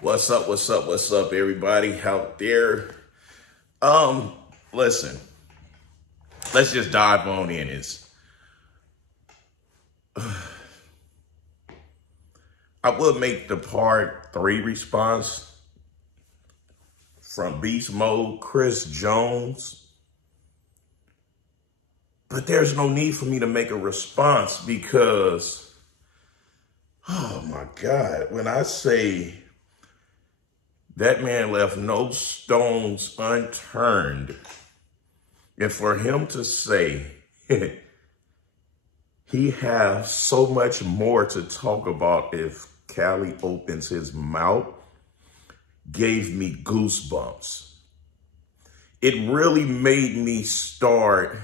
What's up? What's up? What's up, everybody out there? Listen, let's just dive on in this. I would make the part 3 response from Beast Mode, Chris Jones, but there's no need for me to make a response because, oh my God, when I say that man left no stones unturned, and for him to say he has so much more to talk about if Cali opens his mouth, gave me goosebumps. It really made me start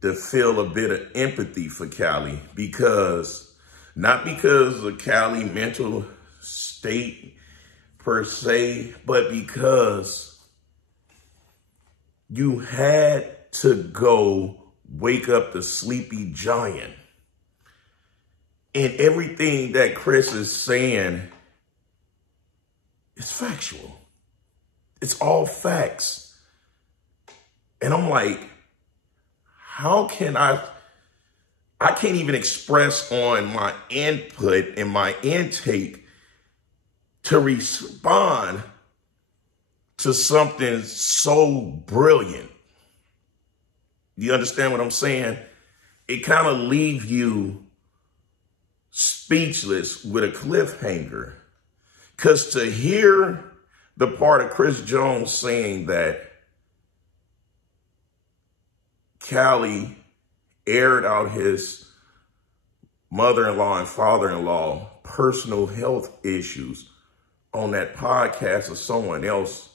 to feel a bit of empathy for Cali, not because of Cali mental state per se, but because you had to go wake up the sleepy giant. And everything that Chris is saying is factual. It's all facts. And I'm like, how can I can't even express on my input and my intake to respond to something so brilliant. You understand what I'm saying? It kind of leaves you speechless with a cliffhanger. Because to hear the part of Chris Jones saying that Cali aired out his mother-in-law and father-in-law personal health issues on that podcast of someone else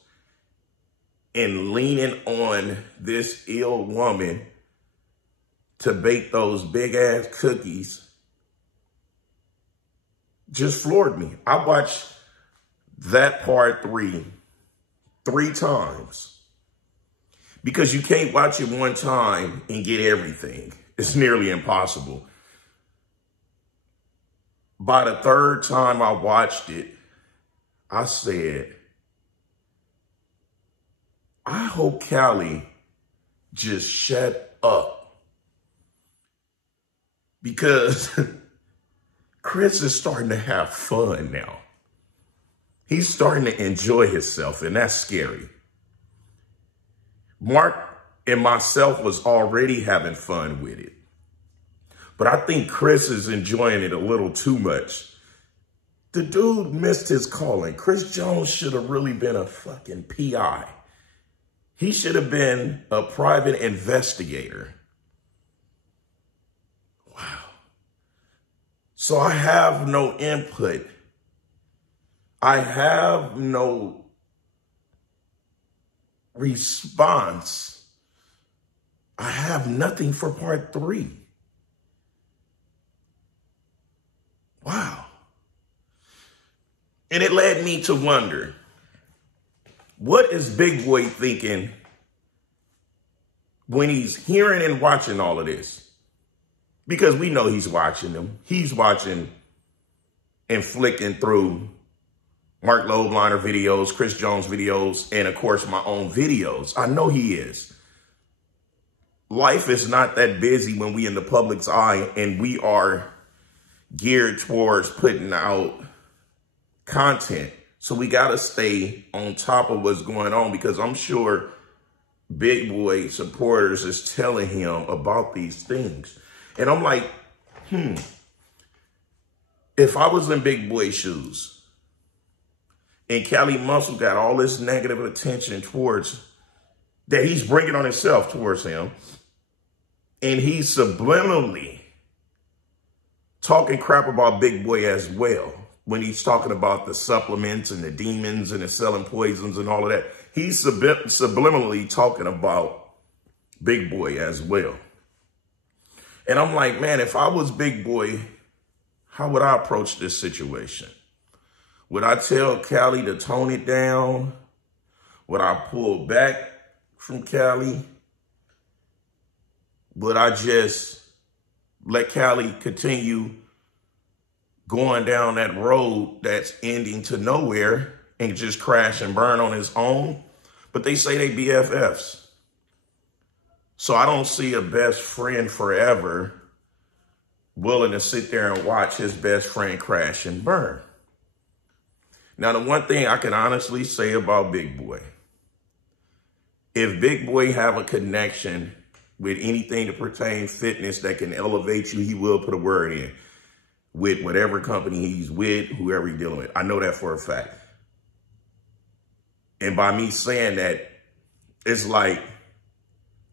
and leaning on this ill woman to bake those big ass cookies just floored me. I watched that part 3 times because you can't watch it one time and get everything. It's nearly impossible. By the 3rd time I watched it, I said, I hope Cali just shut up. Because Chris is starting to have fun now. He's starting to enjoy himself, and that's scary. Mark and myself was already having fun with it. But I think Chris is enjoying it a little too much. The dude missed his calling. Chris Jones should have really been a fucking PI. He should have been a private investigator. Wow. So I have no input. I have no response. I have nothing for part 3. Wow. And it led me to wonder, what is Big Boy thinking when he's hearing and watching all of this? Because we know he's watching them. He's watching and flicking through Mark Lobliner videos, Chris Jones videos, and of course my own videos. I know he is. Life is not that busy when we in the public's eye and we are geared towards putting out content. So we got to stay on top of what's going on because I'm sure Big Boy supporters is telling him about these things. And I'm like, if I was in Big Boy's shoes and Cali Muscle got all this negative attention towards that he's bringing on himself towards him, and he's subliminally talking crap about Big Boy as well. When he's talking about the supplements and the demons and the selling poisons and all of that, he's subliminally talking about Big Boy as well. And I'm like, man, if I was Big Boy, how would I approach this situation? Would I tell Cali to tone it down? Would I pull back from Cali? Would I just let Cali continue going down that road that's ending to nowhere and just crash and burn on his own. But they say they BFFs. So I don't see a best friend forever willing to sit there and watch his best friend crash and burn. Now, the one thing I can honestly say about Big Boi, if Big Boi have a connection with anything that pertains fitness that can elevate you, he will put a word in with whatever company he's with, whoever he's dealing with. I know that for a fact. And by me saying that, it's like,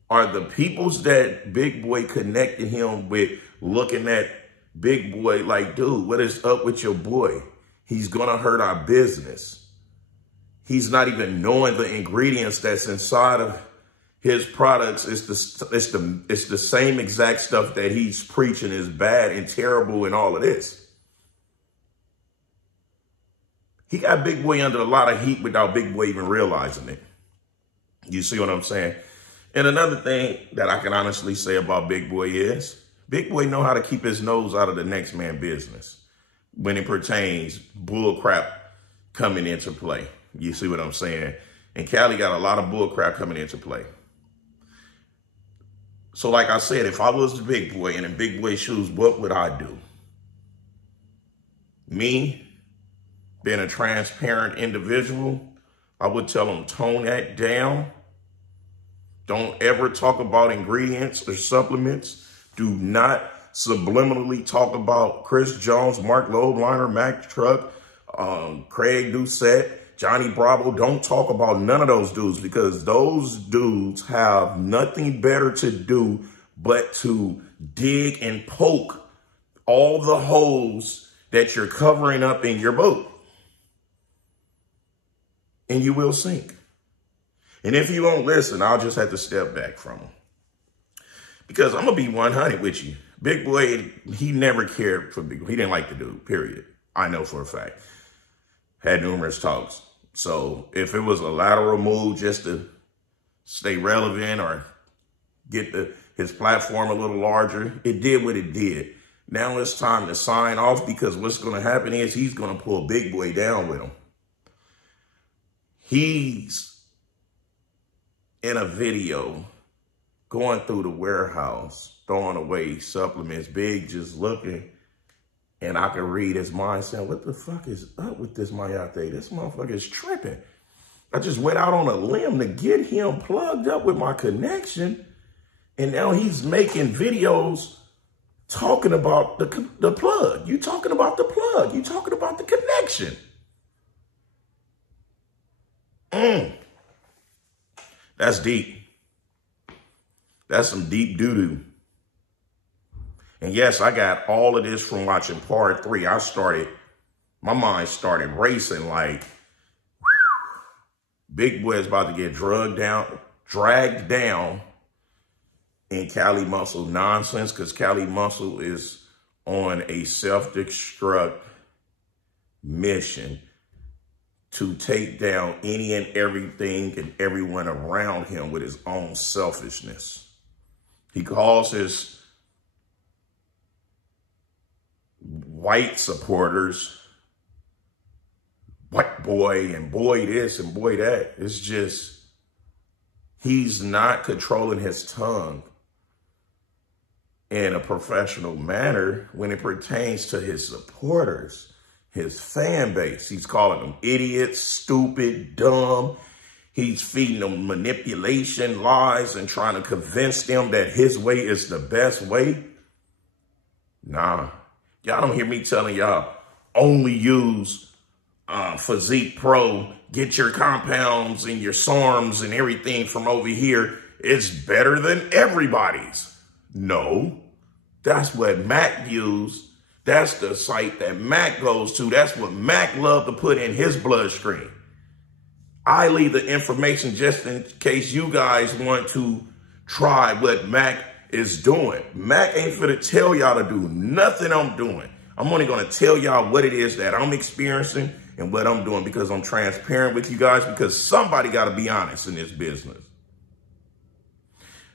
are the peoples that Big Boi connected him with looking at Big Boi like, dude, what is up with your boy? He's going to hurt our business. He's not even knowing the ingredients that's inside of his products. It's the same exact stuff that he's preaching is bad and terrible and all of this. He got Big Boi under a lot of heat without Big Boi even realizing it. You see what I'm saying? And another thing that I can honestly say about Big Boi is Big Boi know how to keep his nose out of the next man's business when it pertains bull crap coming into play. You see what I'm saying? And Cali got a lot of bull crap coming into play. So like I said, if I was the Big Boi and in Big Boi shoes, what would I do? Me, being a transparent individual, I would tell him, tone that down. Don't ever talk about ingredients or supplements. Do not subliminally talk about Chris Jones, Mark Lobliner, Mac Truck, Craig Doucette, Johnny Bravo. Don't talk about none of those dudes because those dudes have nothing better to do but to dig and poke all the holes that you're covering up in your boat. And you will sink. And if you won't listen, I'll just have to step back from him. Because I'm going to be 100 with you. Big Boi, he never cared for Big Boi. He didn't like the dude, period. I know for a fact. Had numerous talks. So if it was a lateral move just to stay relevant or get his platform a little larger, it did what it did. Now it's time to sign off because what's going to happen is he's going to pull Big Boi down with him. He's in a video going through the warehouse, throwing away supplements, Big just looking, and I can read his mind saying, what the fuck is up with this Mayate? This motherfucker is tripping. I just went out on a limb to get him plugged up with my connection, and now he's making videos talking about the plug. You talking about the plug. You talking about the connection. That's deep. That's some deep doo-doo. And yes, I got all of this from watching part 3. My mind started racing like, Big Boi is about to get dragged down in Cali Muscle nonsense because Cali Muscle is on a self-destruct mission to take down any and everything and everyone around him with his own selfishness. He calls his white supporters white boy and boy this and boy that. It's just, he's not controlling his tongue in a professional manner when it pertains to his supporters. His fan base. He's calling them idiots, stupid, dumb. He's feeding them manipulation, lies, and trying to convince them that his way is the best way. Nah, y'all don't hear me telling y'all only use Physique Pro. Get your compounds and your SARMs and everything from over here. It's better than everybody's. No, that's what Mac used. That's the site that Mac goes to. That's what Mac loved to put in his bloodstream. I leave the information just in case you guys want to try what Mac is doing. Mac ain't finna tell y'all to do nothing I'm doing. I'm only gonna tell y'all what it is that I'm experiencing and what I'm doing because I'm transparent with you guys, because somebody gotta be honest in this business.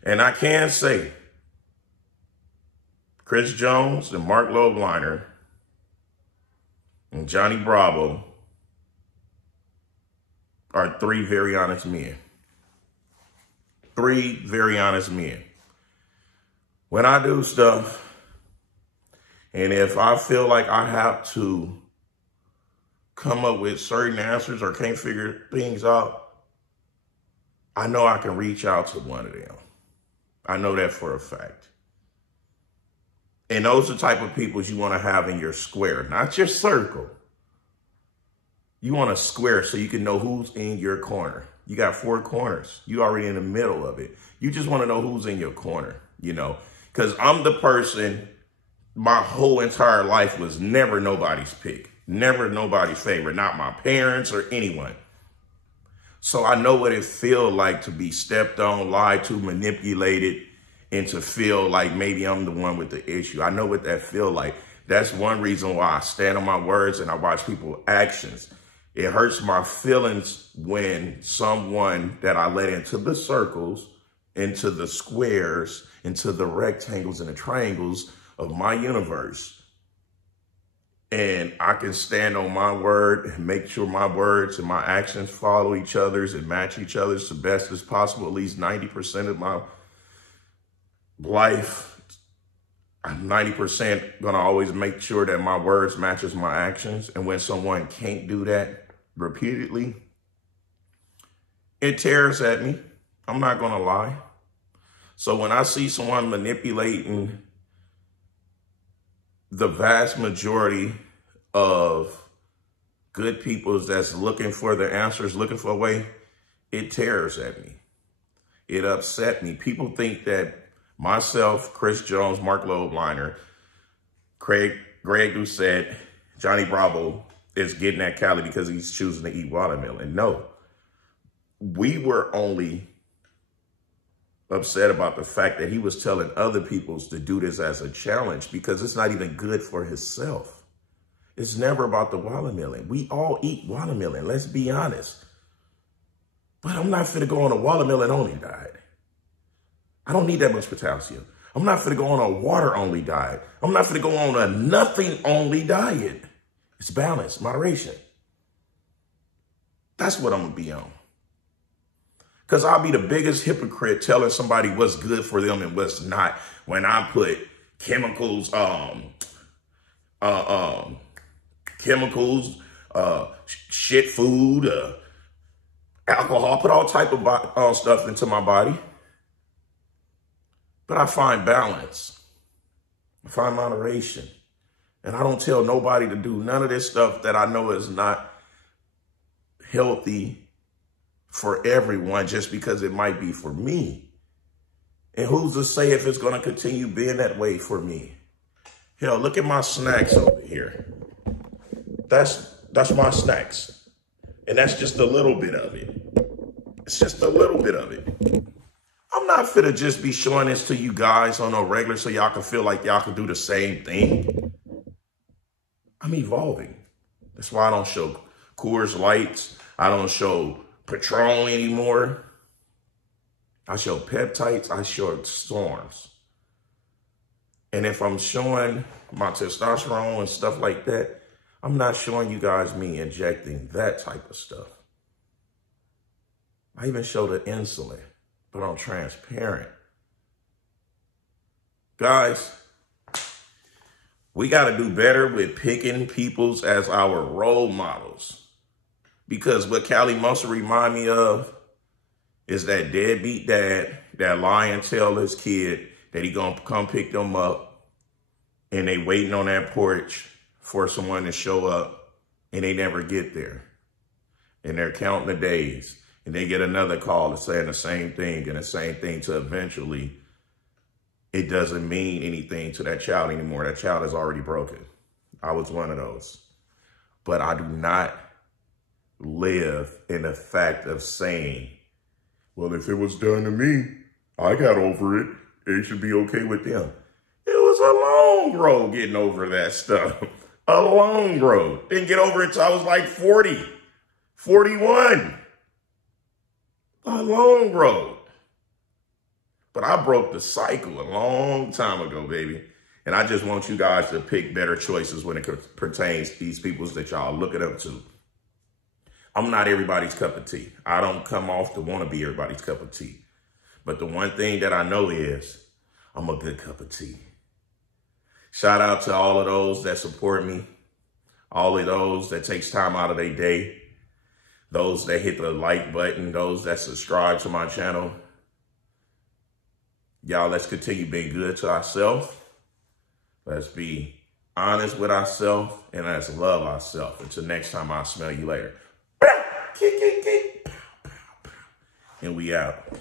And I can say, Chris Jones and Mark Lobliner and Johnny Bravo are three very honest men. Three very honest men. When I do stuff, and if I feel like I have to come up with certain answers or can't figure things out, I know I can reach out to one of them. I know that for a fact. And those are the type of people you want to have in your square, not your circle. You want a square so you can know who's in your corner. You got 4 corners. You already in the middle of it. You just want to know who's in your corner, you know, because I'm the person, my whole entire life was never nobody's pick, never nobody's favorite, not my parents or anyone. So I know what it feels like to be stepped on, lied to, manipulated, and to feel like maybe I'm the one with the issue. I know what that feels like. That's one reason why I stand on my words and I watch people's actions. It hurts my feelings when someone that I let into the circles, into the squares, into the rectangles and the triangles of my universe, and I can stand on my word and make sure my words and my actions follow each other's and match each other's the best as possible, at least 90% of my life. I'm 90% gonna always make sure that my words matches my actions. And when someone can't do that repeatedly, it tears at me. I'm not gonna lie. So when I see someone manipulating the vast majority of good people that's looking for the answers, looking for a way, it tears at me. It upset me. People think that myself, Chris Jones, Mark Lobliner, Greg Doucette, Johnny Bravo is getting at Cali because he's choosing to eat watermelon. No, we were only upset about the fact that he was telling other people to do this as a challenge because it's not even good for himself. It's never about the watermelon. We all eat watermelon, let's be honest. But I'm not finna go on a watermelon only diet. I don't need that much potassium. I'm not finna go on a water only diet. I'm not finna go on a nothing only diet. It's balance, moderation. That's what I'm gonna be on. Because I'll be the biggest hypocrite telling somebody what's good for them and what's not when I put chemicals, shit food, alcohol, put all type of stuff into my body. But I find balance. I find moderation. And I don't tell nobody to do none of this stuff that I know is not healthy for everyone just because it might be for me. And who's to say if it's going to continue being that way for me? Hell, look at my snacks over here. That's my snacks. And that's just a little bit of it. It's just a little bit of it. I'm not finna just be showing this to you guys on a regular so y'all can feel like y'all can do the same thing. I'm evolving. That's why I don't show Coors Lights. I don't show Patron anymore. I show peptides. I show storms. And if I'm showing my testosterone and stuff like that, I'm not showing you guys me injecting that type of stuff. I even show the insulin, but I'm transparent. Guys, we got to do better with picking peoples as our role models. Because what Cali Muscle remind me of is that deadbeat dad that lie and tell his kid that he gonna come pick them up and they waiting on that porch for someone to show up and they never get there. And they're counting the days and they get another call saying the same thing and the same thing to eventually it doesn't mean anything to that child anymore. That child is already broken. I was one of those. But I do not live in the fact of saying, well, if it was done to me, I got over it. It should be okay with them. It was a long road getting over that stuff. A long road. Didn't get over it until I was like 40, 41. A long road. But I broke the cycle a long time ago, baby. And I just want you guys to pick better choices when it pertains to these peoples that y'all looking up to. I'm not everybody's cup of tea. I don't come off to want to be everybody's cup of tea. But the one thing that I know is I'm a good cup of tea. Shout out to all of those that support me. All of those that takes time out of their day. Those that hit the like button. Those that subscribe to my channel. Y'all, let's continue being good to ourselves. Let's be honest with ourselves. And let's love ourselves. Until next time, I'll smell you later. And we out.